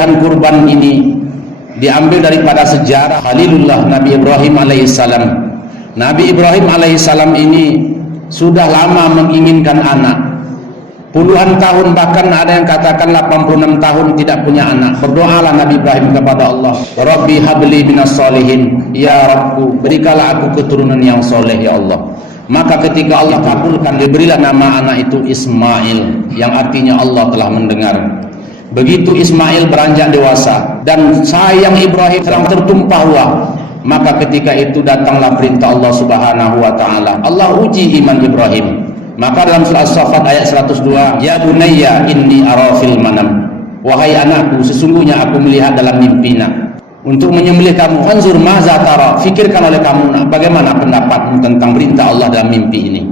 Pembelian kurban ini diambil daripada sejarah Khalilullah Nabi Ibrahim alaihissalam. Nabi Ibrahim alaihissalam ini sudah lama menginginkan anak, puluhan tahun, bahkan ada yang katakan 86 tahun tidak punya anak. Berdoalah Nabi Ibrahim kepada Allah, Rabbi habli minas solihin, ya Rabbku berikanlah aku keturunan yang soleh ya Allah. Maka ketika Allah kabulkan, diberilah nama anak itu Ismail, yang artinya Allah telah mendengar. Begitu Ismail beranjak dewasa dan sayang Ibrahim sedang tertumpah ruah, maka ketika itu datanglah perintah Allah Subhanahu wa taala. Allah uji iman Ibrahim. Maka dalam surah As-Saffat ayat 102, ya bunayya inni ara fil manam, wahai anakku sesungguhnya aku melihat dalam mimpi nak, untuk menyembelih kamu. Fanzur maza tara, fikirkan oleh kamu nak, bagaimana pendapatmu tentang perintah Allah dalam mimpi ini.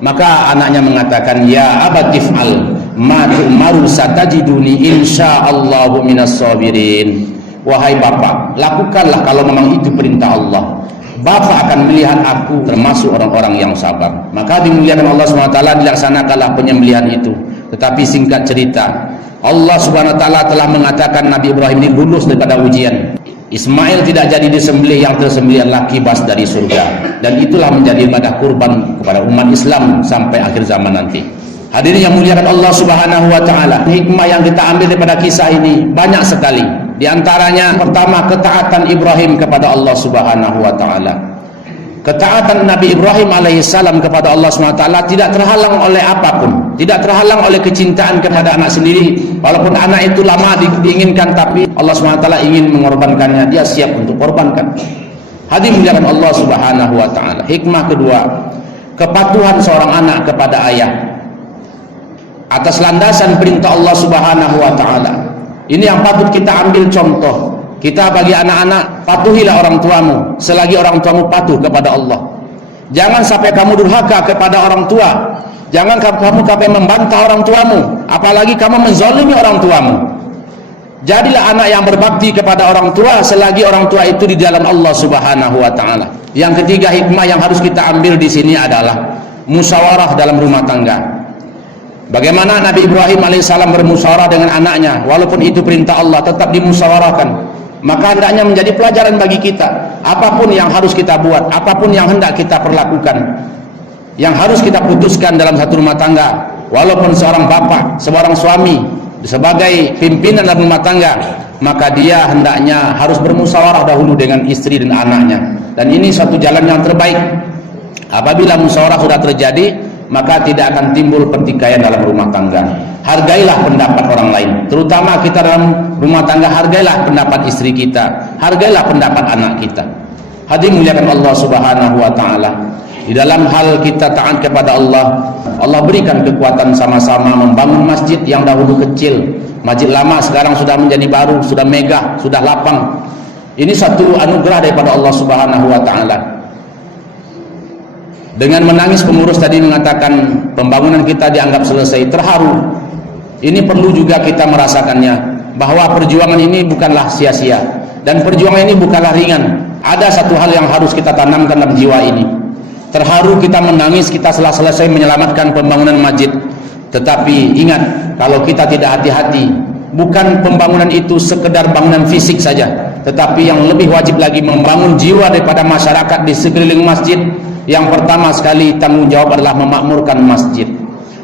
Maka anaknya mengatakan, ya abatif'al ma tu'maru satajiduni insyaallahu minas sabirin. Wahai bapak, lakukanlah kalau memang itu perintah Allah. Bapak akan melihat aku termasuk orang-orang yang sabar. Maka dimuliakan Allah SWT, dilaksanakanlah penyembelihan itu. Tetapi singkat cerita, Allah SWT telah mengatakan Nabi Ibrahim ini lulus daripada ujian. Ismail tidak jadi disembelih, yang tersembelih adalah kibas dari surga. Dan itulah menjadi ibadah kurban kepada umat Islam sampai akhir zaman nanti. Hadirin yang muliakan Allah Subhanahu wa taala, hikmah yang kita ambil daripada kisah ini banyak sekali. Di antaranya pertama, ketaatan Ibrahim kepada Allah Subhanahu wa taala. Ketaatan Nabi Ibrahim alaihissalam kepada Allah Subhanahu wa taala tidak terhalang oleh apapun, tidak terhalang oleh kecintaan kepada anak sendiri. Walaupun anak itu lama diinginkan, tapi Allah Subhanahu wa taala ingin mengorbankannya, dia siap untuk korbankan. Hadirin muliakan Allah Subhanahu wa taala. Hikmah kedua, kepatuhan seorang anak kepada ayah atas landasan perintah Allah Subhanahu wa taala. Ini yang patut kita ambil contoh. Kita bagi anak-anak, patuhilah orang tuamu selagi orang tuamu patuh kepada Allah. Jangan sampai kamu durhaka kepada orang tua. Jangan kamu sampai membantah orang tuamu, apalagi kamu menzalimi orang tuamu. Jadilah anak yang berbakti kepada orang tua selagi orang tua itu di dalam Allah Subhanahu wa taala. Yang ketiga, hikmah yang harus kita ambil di sini adalah musyawarah dalam rumah tangga. Bagaimana Nabi Ibrahim alaihissalam bermusyawarah dengan anaknya, walaupun itu perintah Allah tetap dimusyawarahkan. Maka hendaknya menjadi pelajaran bagi kita. Apapun yang harus kita buat, apapun yang hendak kita perlakukan, yang harus kita putuskan dalam satu rumah tangga, walaupun seorang bapak, seorang suami sebagai pimpinan dalam rumah tangga, maka dia hendaknya harus bermusyawarah dahulu dengan istri dan anaknya. Dan ini suatu jalan yang terbaik. Apabila musyawarah sudah terjadi, maka tidak akan timbul pertikaian dalam rumah tangga. Hargailah pendapat orang lain, terutama kita dalam rumah tangga. Hargailah pendapat istri kita, hargailah pendapat anak kita. Hadirin muliakan Allah Subhanahu wa taala. Di dalam hal kita taat kepada Allah, Allah berikan kekuatan sama-sama membangun masjid yang dahulu kecil. Masjid lama sekarang sudah menjadi baru, sudah megah, sudah lapang. Ini satu anugerah daripada Allah Subhanahu wa taala. Dengan menangis pengurus tadi mengatakan pembangunan kita dianggap selesai, terharu. Ini perlu juga kita merasakannya, bahwa perjuangan ini bukanlah sia-sia, dan perjuangan ini bukanlah ringan. Ada satu hal yang harus kita tanamkan dalam jiwa ini. Terharu kita menangis kita setelah selesai menyelamatkan pembangunan masjid. Tetapi ingat, kalau kita tidak hati-hati, bukan pembangunan itu sekedar bangunan fisik saja, tetapi yang lebih wajib lagi membangun jiwa daripada masyarakat di sekeliling masjid. Yang pertama sekali tanggung jawab adalah memakmurkan masjid.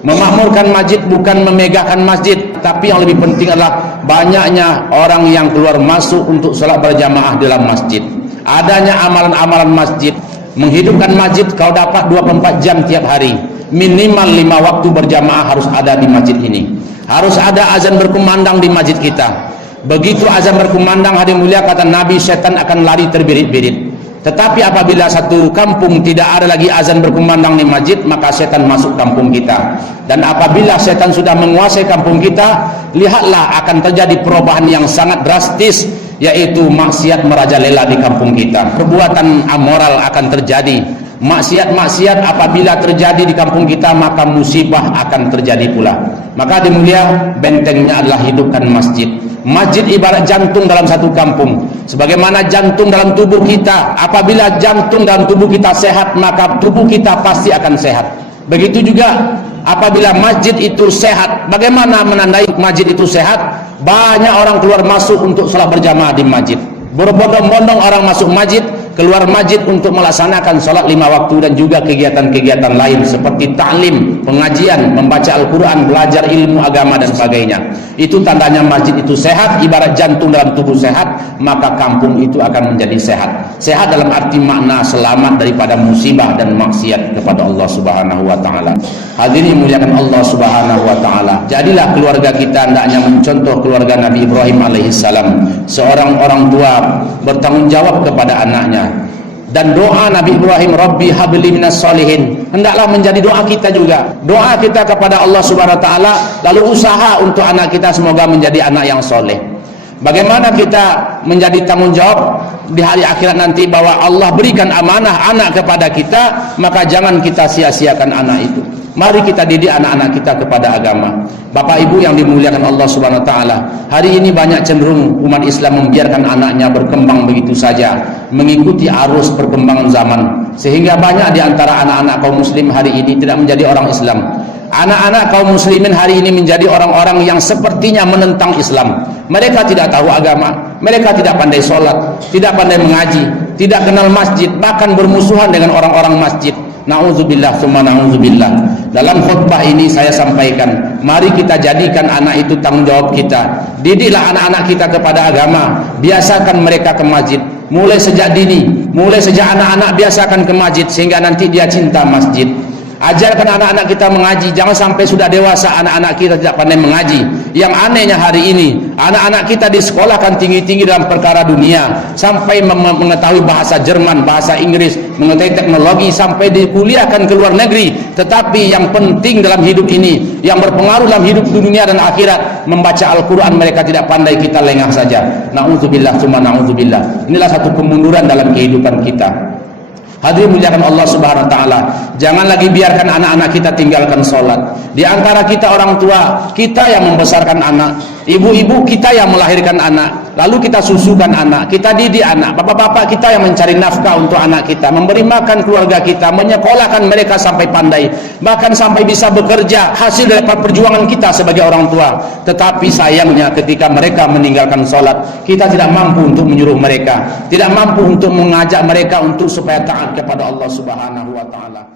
Memakmurkan masjid bukan memegahkan masjid, tapi yang lebih penting adalah banyaknya orang yang keluar masuk untuk sholat berjamaah dalam masjid. Adanya amalan-amalan masjid, menghidupkan masjid. Kau dapat 24 jam tiap hari, minimal 5 waktu berjamaah harus ada di masjid ini. Harus ada azan berkumandang di masjid kita. Begitu azan berkumandang, hadirin mulia, kata Nabi, setan akan lari terbirit-birit. Tetapi apabila satu kampung tidak ada lagi azan berkumandang di masjid, maka setan masuk kampung kita. Dan apabila setan sudah menguasai kampung kita, lihatlah akan terjadi perubahan yang sangat drastis, yaitu maksiat merajalela di kampung kita. Perbuatan amoral akan terjadi. Maksiat-maksiat apabila terjadi di kampung kita, maka musibah akan terjadi pula. Maka dimulia, bentengnya adalah hidupkan masjid. Masjid ibarat jantung dalam satu kampung. Sebagaimana jantung dalam tubuh kita, apabila jantung dalam tubuh kita sehat, maka tubuh kita pasti akan sehat. Begitu juga apabila masjid itu sehat. Bagaimana menandai masjid itu sehat? Banyak orang keluar masuk untuk sholat berjamaah di masjid. Berbondong-bondong orang masuk masjid, keluar masjid untuk melaksanakan sholat 5 waktu dan juga kegiatan-kegiatan lain seperti ta'lim, pengajian, membaca Al-Quran, belajar ilmu agama dan sebagainya. Itu tandanya masjid itu sehat. Ibarat jantung dalam tubuh sehat, maka kampung itu akan menjadi sehat. Sehat dalam arti makna selamat daripada musibah dan maksiat kepada Allah Subhanahu wa taala. Hadirin dimuliakan Allah Subhanahu wa taala. Jadilah keluarga kita hendaknya mencontoh keluarga Nabi Ibrahim alaihissalam. Seorang orang tua bertanggung jawab kepada anaknya. Dan doa Nabi Ibrahim, Rabbi habli minas solihin, hendaklah menjadi doa kita juga. Doa kita kepada Allah Subhanahu wa taala, lalu usaha untuk anak kita semoga menjadi anak yang soleh. Bagaimana kita menjadi tanggung jawab di hari akhirat nanti bahwa Allah berikan amanah anak kepada kita, maka jangan kita sia-siakan anak itu. Mari kita didik anak-anak kita kepada agama. Bapak Ibu yang dimuliakan Allah Subhanahu wa taala, hari ini banyak cenderung umat Islam membiarkan anaknya berkembang begitu saja, mengikuti arus perkembangan zaman, sehingga banyak di antara anak-anak kaum muslim hari ini tidak menjadi orang Islam. Anak-anak kaum muslimin hari ini menjadi orang-orang yang sepertinya menentang Islam. Mereka tidak tahu agama, mereka tidak pandai sholat, tidak pandai mengaji, tidak kenal masjid, bahkan bermusuhan dengan orang-orang masjid. Na'udzubillah summa na'udzubillah. Dalam khutbah ini saya sampaikan, mari kita jadikan anak itu tanggung jawab kita. Didiklah anak-anak kita kepada agama, biasakan mereka ke masjid mulai sejak dini, mulai sejak anak-anak biasakan ke masjid sehingga nanti dia cinta masjid. Ajarkan anak-anak kita mengaji, jangan sampai sudah dewasa anak-anak kita tidak pandai mengaji. Yang anehnya hari ini, anak-anak kita disekolahkan tinggi-tinggi dalam perkara dunia, sampai mengetahui bahasa Jerman, bahasa Inggris, mengetahui teknologi, sampai dikuliahkan ke luar negeri. Tetapi yang penting dalam hidup ini, yang berpengaruh dalam hidup dunia dan akhirat, membaca Al-Quran mereka tidak pandai, kita lengah saja. Na'udzubillah summa na'udzubillah. Inilah satu kemunduran dalam kehidupan kita. Hadirin muliakan Allah Subhanahu wa taala, jangan lagi biarkan anak-anak kita tinggalkan sholat. Di antara kita orang tua, kita yang membesarkan anak, ibu-ibu kita yang melahirkan anak, lalu kita susukan anak, kita didik anak, bapak-bapak kita yang mencari nafkah untuk anak kita, memberi makan keluarga kita, menyekolahkan mereka sampai pandai, bahkan sampai bisa bekerja, hasil dari perjuangan kita sebagai orang tua. Tetapi sayangnya ketika mereka meninggalkan sholat, kita tidak mampu untuk menyuruh mereka, tidak mampu untuk mengajak mereka untuk supaya taat kepada Allah Subhanahu wa taala.